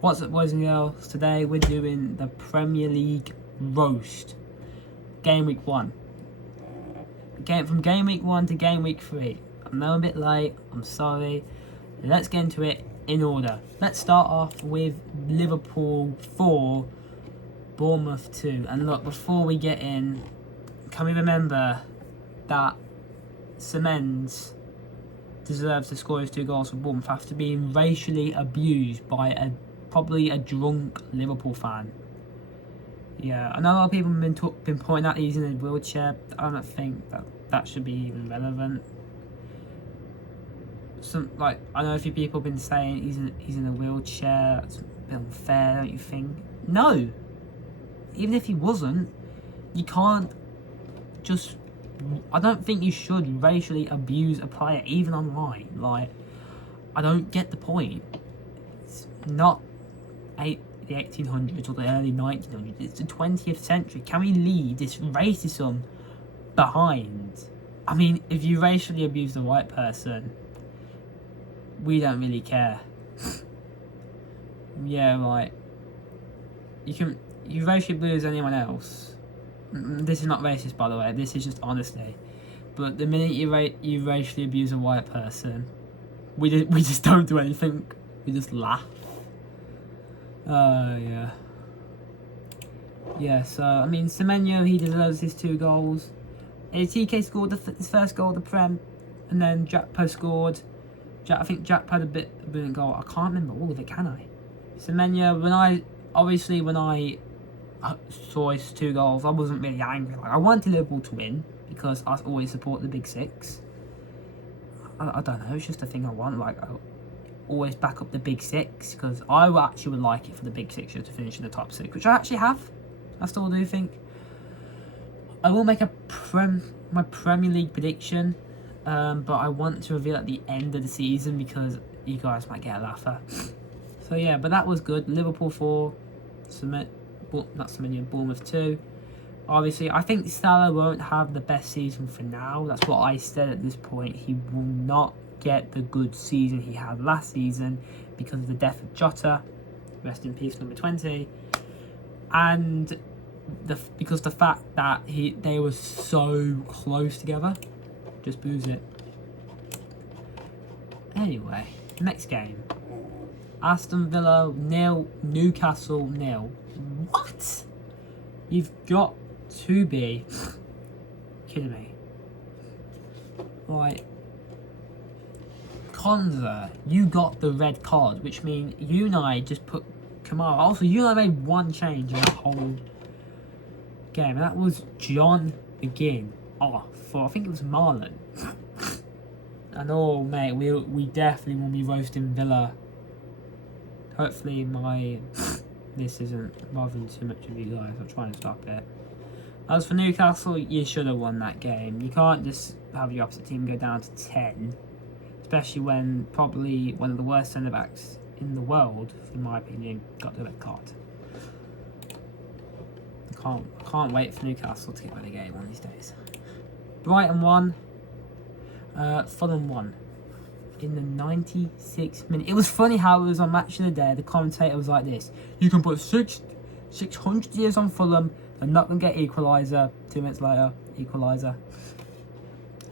What's up, boys and girls? Today we're doing the Premier League roast. Game week 1. From game week 1 to game week 3. I know I'm a bit late, I'm sorry. Let's get into it in order. Let's start off with Liverpool 4, Bournemouth 2. And look, before we get in, can we remember that Semenz deserves to score his 2 goals for Bournemouth after being racially abused by probably a drunk Liverpool fan. Yeah, I know a lot of people have been pointing out he's in a wheelchair. I don't think that should be even relevant. I know a few people have been saying he's in a wheelchair. That's a bit unfair, don't you think? No, even if he wasn't, you can't just. I don't think you should racially abuse a player, even online. Like, I don't get the point. It's not the 1800s or the early 1900s. It's the 20th century. Can we leave this racism behind? I mean, if you racially abuse the white person, we don't really care. Yeah, like, you racially abuse anyone else. This is not racist, by the way. This is just honesty. But the minute you racially abuse a white person, we just don't do anything. We just laugh. Yeah. Yeah, so, I mean, Semenyo, he deserves his 2 goals. TK scored his first goal of the Prem, and then Jakpo scored. I think Jakpo had a brilliant goal. I can't remember all of it, can I? Semenyo, when I saw his 2 goals, I wasn't really angry. Like, I wanted Liverpool to win, because I always support the Big Six. I don't know, it's just a thing I want. Like, always back up the Big Six, because I actually would like it for the Big Six to finish in the top 6, which I actually have. I still do think. I will make my Premier League prediction, but I want to reveal at the end of the season because you guys might get a laugher. So yeah, but that was good. Liverpool 4, Bournemouth 2. Obviously, I think Salah won't have the best season for now. That's what I said at this point. He will not get the good season he had last season because of the death of Jota. Rest in peace, number 20. And because the fact that they were so close together. Just booze it. Anyway, next game. Aston Villa 0, Newcastle 0. What? You've got to be kidding me. Like, Konza, you got the red card, which means you and I just put Kamara. Also, you and I made one change in the whole game, and that was John McGinn off for, I think it was Marlon. And oh mate, we definitely will be roasting Villa. Hopefully this isn't bothering too much of you guys. I'm trying to stop it. As for Newcastle, you should have won that game. You can't just have your opposite team go down to 10. Especially when probably one of the worst centre-backs in the world, in my opinion, got the red card. I can't wait for Newcastle to get relegated one of these days. Brighton 1, Fulham 1. In the 96th minute. It was funny how it was on Match of the Day. The commentator was like this: you can put 600 years on Fulham, they're not going to get equaliser. 2 minutes later, equaliser.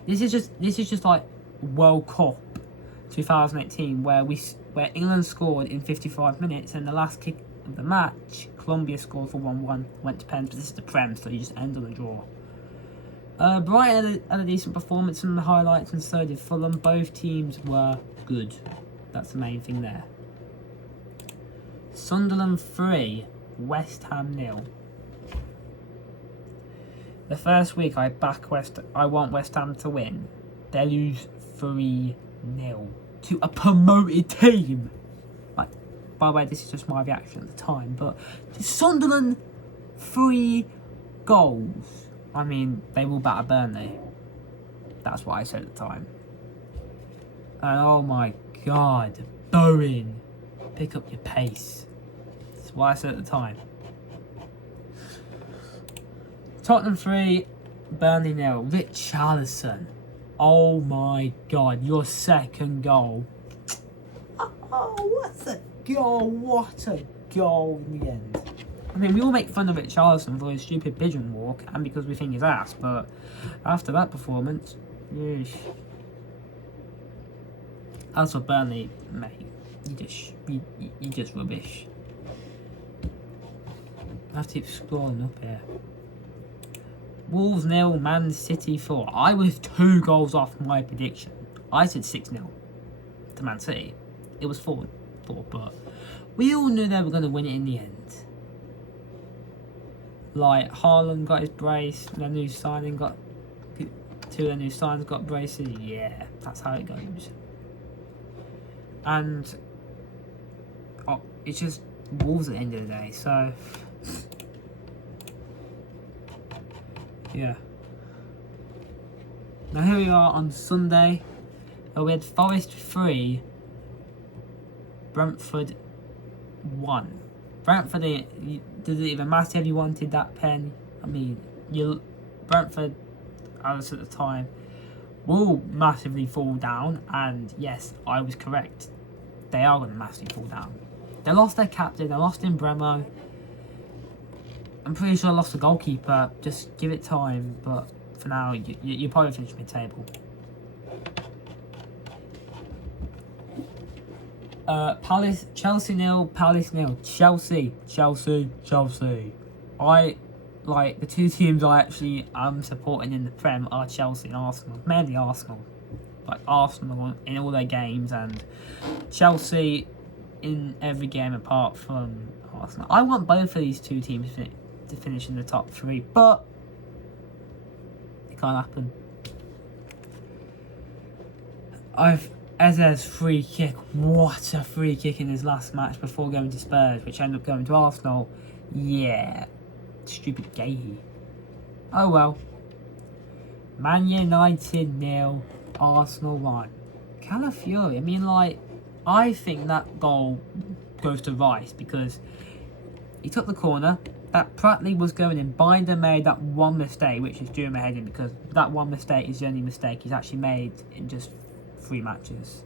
This is just like World Cup 2018, where England scored in 55 minutes, and the last kick of the match, Colombia scored for 1-1, went to pens. But this is the Prem, so you just end on a draw. Brighton had a decent performance in the highlights, and so did Fulham. Both teams were good. That's the main thing there. Sunderland 3, West Ham 0. The first week I want West Ham to win. They lose 3-0 to a promoted team. Like, by the way, this is just my reaction at the time, but Sunderland 3 goals. I mean, they will batter Burnley. That's what I said at the time. And oh my god, Bowen, pick up your pace. That's what I said at the time. Tottenham 3, Burnley 0. Richarlison. Oh my god, your second goal. Oh, what's a God, what a goal in the end. I mean, we all make fun of Richarlison for his stupid pigeon walk and because we think he's ass, but after that performance, yeesh. As for Burnley, mate, you just rubbish. I have to keep scrolling up here. Wolves 0, Man City 4. I was 2 goals off my prediction. I said 6-0 to Man City. It was 4, but we all knew they were going to win it in the end. Like, Haaland got his brace, their new signing got... 2 of their new signings got braces. Yeah, that's how it goes. And... oh, it's just Wolves at the end of the day, so... yeah. Now here we are on Sunday. We had Forest 3, Brentford 1. Brentford, does it even matter if you wanted that pen? I mean, Brentford, as at the time, will massively fall down, and yes, I was correct. They are going to massively fall down. They lost their captain, they lost in Bremo. I'm pretty sure I lost the goalkeeper. Just give it time, but for now, you probably finish mid-table. Palace, Chelsea 0, Palace 0. Chelsea. I like the 2 teams I actually am supporting in the Prem are Chelsea and Arsenal. Mainly Arsenal. Like Arsenal in all their games and Chelsea in every game apart from Arsenal. I want both of these 2 teams to finish in the top 3, but it can't happen. Ez's free kick, what a free kick in his last match before going to Spurs, which ended up going to Arsenal. Yeah, stupid Gahey. Oh well. Man United 0, Arsenal 1. Calafiori, I mean, like, I think that goal goes to Rice because he took the corner. That Pratley was going in. Binder made that one mistake, which is due my head in because that one mistake is the only mistake he's actually made in just 3 matches.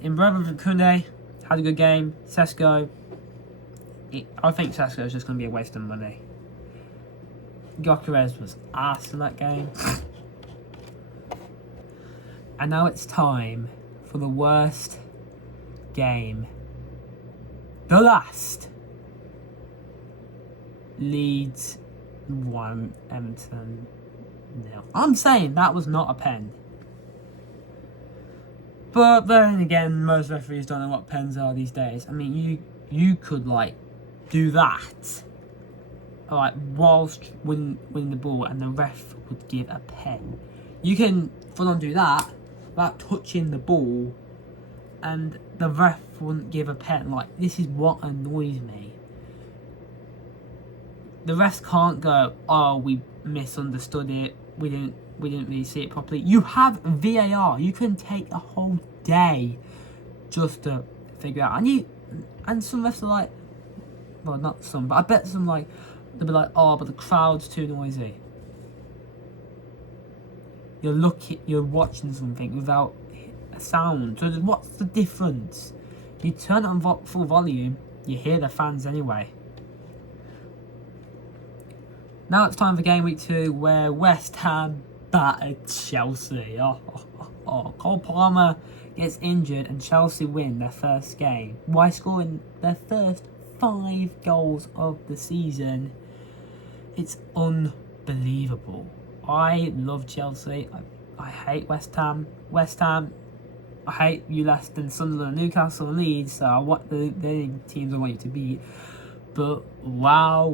In Brentford, Kunde had a good game. Sesko, I think Sesko is just going to be a waste of money. Gyökeres was ass in that game. And now it's time for the worst game. The last. Leeds 1, Everton 0. I'm saying that was not a pen. But then again, most referees don't know what pens are these days. I mean, you could, like, do that. Like, whilst winning the ball and the ref would give a pen. You can full on do that without touching the ball and the ref wouldn't give a pen. Like, this is what annoys me. The refs can't go, oh, we misunderstood it. We didn't really see it properly. You have VAR. You can take a whole day just to figure out. And some refs are like, well, not some, but I bet some, like, they'll be like, oh, but the crowd's too noisy. You're watching something without a sound. So what's the difference? You turn it on full volume, you hear the fans anyway. Now it's time for game week 2 where West Ham battered Chelsea. Cole Palmer gets injured and Chelsea win their first game. By scoring their first 5 goals of the season. It's unbelievable. I love Chelsea. I hate West Ham. I hate you less than Sunderland, Newcastle, and Leeds. So I want the teams I want you to beat. But wow,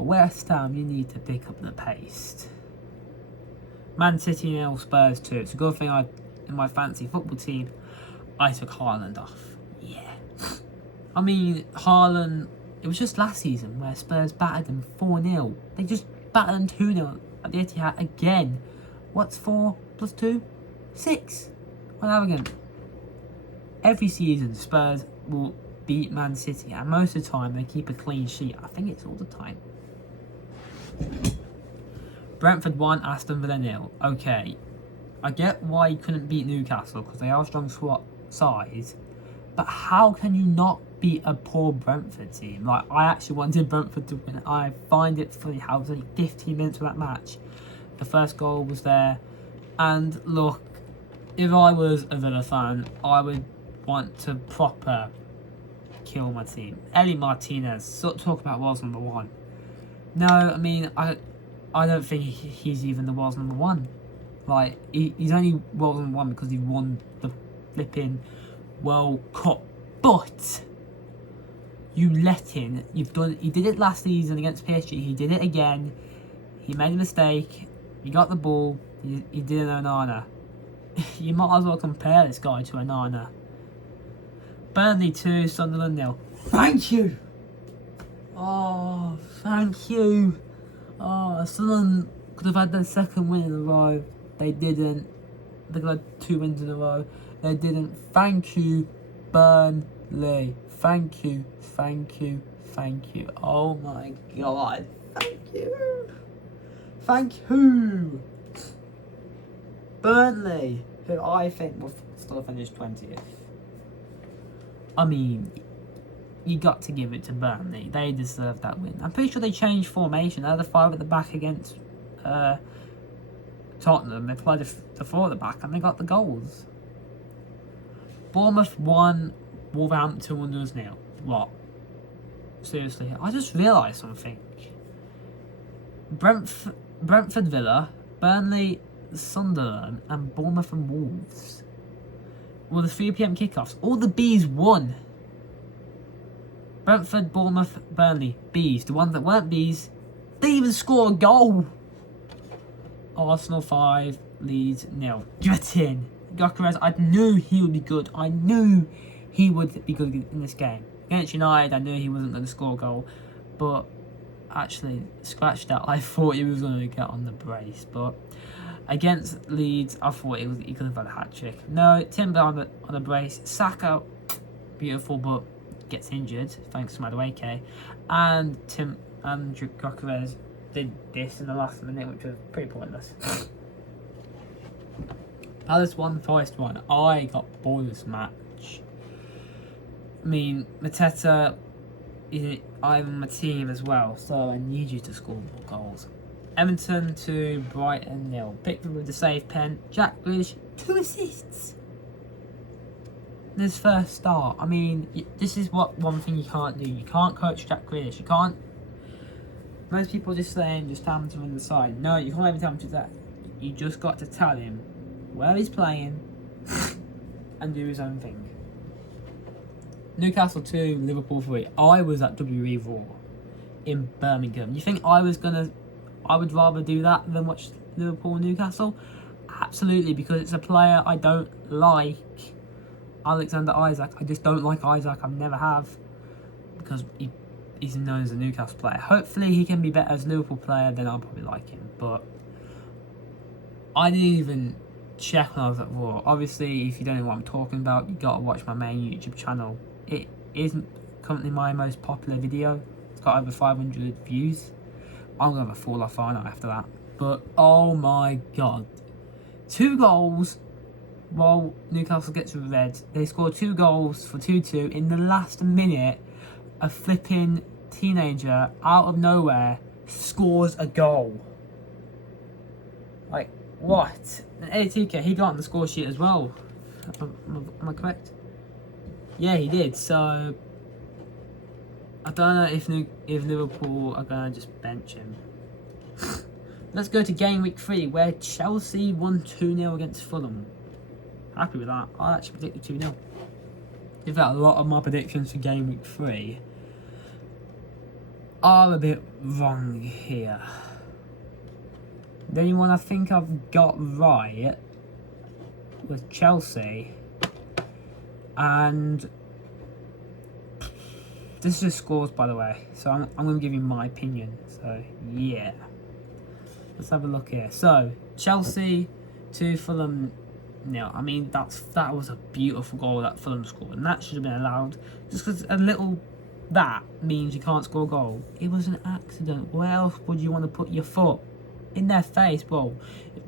West Ham, you need to pick up the pace. Man City 0, Spurs 2. It's a good thing in my fantasy football team, I took Haaland off. Yeah. I mean, Haaland, it was just last season where Spurs battered them 4-0. They just battered them 2-0 at the Etihad again. What's 4 plus 2? 6. On arrogant. Every season, Spurs will beat Man City, and most of the time they keep a clean sheet. I think it's all the time. Brentford 1, Aston Villa 0. Okay, I get why you couldn't beat Newcastle because they are a strong squad. size, but how can you not beat a poor Brentford team? Like, I actually wanted Brentford to win. I find it funny how it was only 15 minutes of that match. The first goal was there. And look, if I was a Villa fan, I would want to proper kill my team. Eli Martinez, talk about world's number one. No, I mean, I don't think he's even the world's number one. Like, he's only world's number one because he won the flipping World Cup. But you let him. He did it last season against PSG. He did it again. He made a mistake. He got the ball. He did an Onana. You might as well compare this guy to Onana. Burnley 2, Sunderland 0. Thank you. Oh, thank you. Oh, Sunderland could have had their second win in a row. They didn't. They got 2 wins in a row. They didn't. Thank you, Burnley. Thank you. Thank you. Thank you. Oh my God. Thank you. Thank you. Burnley, who I think will still finish 20th. I mean, you got to give it to Burnley. They deserve that win. I'm pretty sure they changed formation. They had the 5 at the back against Tottenham. They played the 4 at the back and they got the goals. Bournemouth won, Wolverhampton Wanderers 0. What? Seriously, I just realised something. Brentford Villa, Burnley, Sunderland, and Bournemouth and Wolves were the 3 PM kickoffs. All the Bs won. Brentford, Bournemouth, Burnley, Bs. The ones that weren't Bs, they even score a goal. Arsenal 5, Leeds 0. Get in. Gyökeres, I knew he would be good. I knew he would be good in this game. Against United, I knew he wasn't going to score a goal. But actually, scratch that. I thought he was going to get on the brace. But against Leeds, I thought he could have had a hat-trick. No, Timber on the brace. Saka, beautiful, but gets injured thanks to Madueke. And Gyökeres did this in the last minute, which was pretty pointless. Palace 1, Forest 1. I got bored of this match. I mean, Mateta, I'm on my team as well, so I need you to score more goals. Everton 2, Brighton 0. Pickford with the save pen. Jack Grealish, 2 assists. In his first start. I mean, this is one thing you can't do. You can't coach Jack Grealish. You can't. Most people just saying, just tell him to run the side. No, you can't even tell him to do that. You just got to tell him where he's playing and do his own thing. Newcastle 2, Liverpool 3. I was at WE Raw in Birmingham. You think I would rather do that than watch Liverpool and Newcastle? Absolutely, because it's a player I don't like. Alexander Isak. I just don't like Isak. I never have. Because he's known as a Newcastle player. Hopefully he can be better as a Liverpool player, then I'll probably like him. But I didn't even check when I was at Raw. Obviously, if you don't know what I'm talking about, you gotta watch my main YouTube channel. It isn't currently my most popular video. It's got over 500 views. I'm gonna have a fall off, aren't I, after that? But oh my God, 2 goals while Newcastle gets red. They score 2 goals for 2-2 in the last minute. A flipping teenager out of nowhere scores a goal. Like, what? And Etika, he got on the score sheet as well. Am I correct? Yeah, he did. So I don't know if Liverpool are gonna just bench him. Let's go to game week 3, where Chelsea won 2-0 against Fulham. Happy with that. I actually predicted 2-0. In fact, a lot of my predictions for game week 3 are a bit wrong here. The only one I think I've got right was Chelsea, and this is just scores, by the way, so I'm going to give you my opinion. So yeah, let's have a look here. So Chelsea to Fulham 0. I mean, that was a beautiful goal that Fulham scored, and that should have been allowed. Just because a little that means you can't score a goal. It was an accident. Where else would you want to put your foot? in their face. Well,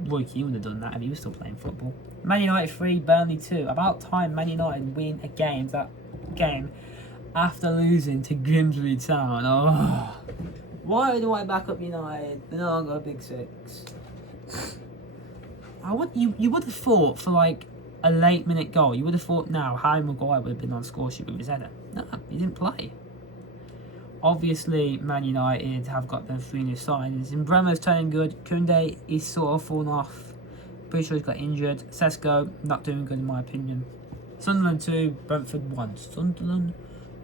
Roy Keane would have done that if he was still playing football. Man United 3, Burnley 2. About time Man United win a game after losing to Grimsby Town. Oh. Why do I back up United? Then I'll go Big Six. You would have thought for like a late minute goal, you would have thought now Harry Maguire would have been on score sheet with his header. No, he didn't play. Obviously, Man United have got their 3 new signings. And Bremer's turning good. Koundé is sort of fallen off. Pretty sure he's got injured. Sesko, not doing good in my opinion. Sunderland 2, Brentford 1. Sunderland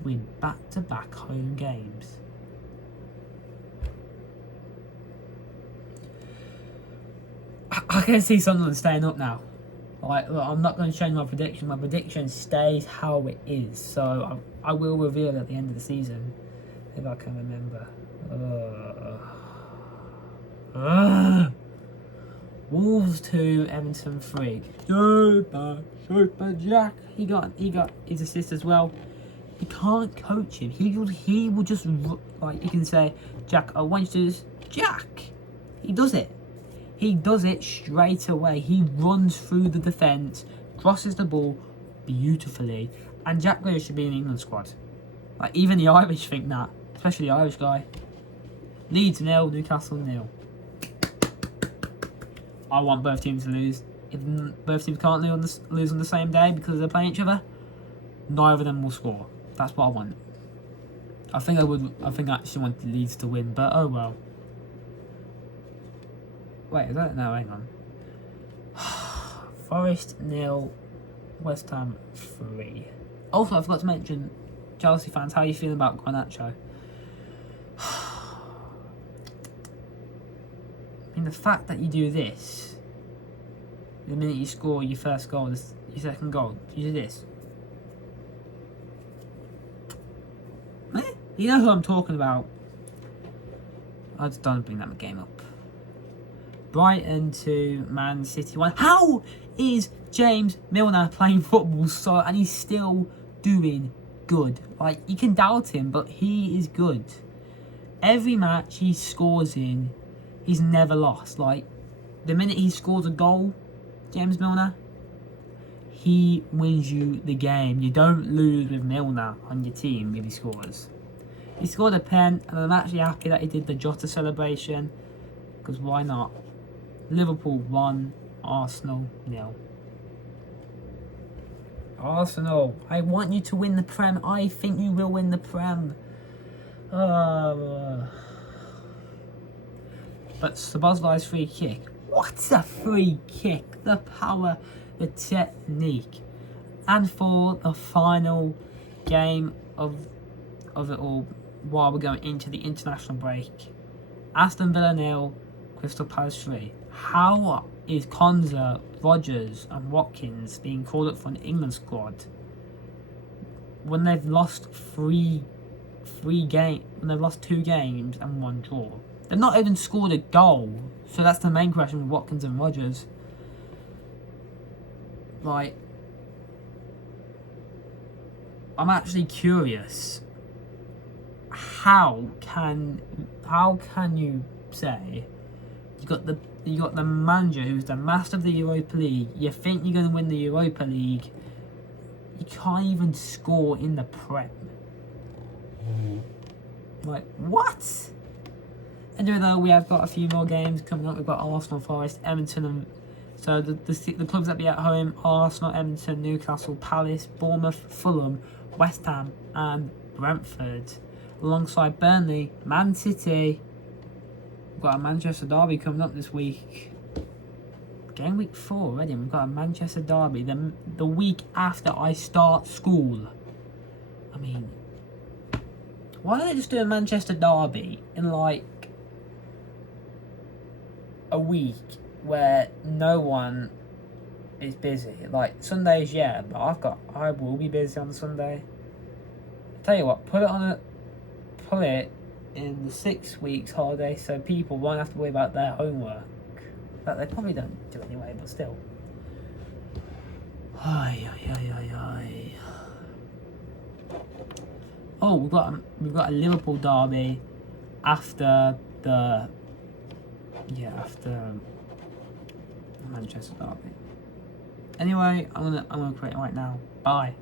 win back-to-back home games. I can see Sunderland staying up now. Like, look, I'm not going to change my prediction. My prediction stays how it is. So I will reveal at the end of the season. If I can remember. Wolves 2, Everton 3. Super Jack. He got his assist as well. You can't coach him. He will just, like, you can say, Jack, I want you to do this. Jack. He does it. He does it straight away. He runs through the defence, crosses the ball beautifully, and Jack Grealish should be in the England squad. Like, even the Irish think that. Especially the Irish guy. Leeds 0, Newcastle 0. I want both teams to lose. If both teams can't lose on the same day because they're playing each other, neither of them will score. That's what I want. I think I actually want the Leeds to win, but oh well. Wait, is that? No, hang on. Forest 0, West Ham 3. Also, I forgot to mention, Chelsea fans, how are you feeling about Garnacho? I mean, the fact that you do this, the minute you score your first goal, your second goal, you do this. You know who I'm talking about. I just don't bring that game up. Brighton 2, Man City 1. How is James Milner playing football and he's still doing good? Like, you can doubt him, but he is good. Every match he scores in, he's never lost. Like, the minute he scores a goal, James Milner, he wins you the game. You don't lose with Milner on your team if he scores. He scored a pen, and I'm actually happy that he did the Jota celebration, because why not? Liverpool 1, Arsenal 0. Arsenal, I want you to win the Prem. I think you will win the Prem. But Szoboszlai's free kick. What a free kick. The power, the technique. And for the final game of it all, while we're going into the international break, Aston Villa 0, Crystal Palace 3. How is Konza, Rodgers and Watkins being called up for an England squad when they've lost when they've lost 2 games and 1 draw? They've not even scored a goal, so that's the main question with Watkins and Rodgers. Like, I'm actually curious. How can you say you got the manager who's the master of the Europa League? You think you're going to win the Europa League? You can't even score in the Prem. Like, what? Anyway, though, we have got a few more games coming up. We've got Arsenal, Forest, Everton, and so the clubs that be at home: Arsenal, Everton, Newcastle, Palace, Bournemouth, Fulham, West Ham, and Brentford. Alongside Burnley, Man City. We've got a Manchester derby coming up this week. Game week 4 already. We've got a Manchester derby the week after I start school. I mean, why don't they just do a Manchester derby in like a week where no one is busy? Like, Sundays, yeah, but I will be busy on Sunday. Tell you what, put it in the 6 weeks holiday so people won't have to worry about their homework. That they probably don't do anyway, but still. Oh, we've got a Liverpool derby after the Yeah, after Manchester derby. Anyway, I'm gonna create it right now. Bye.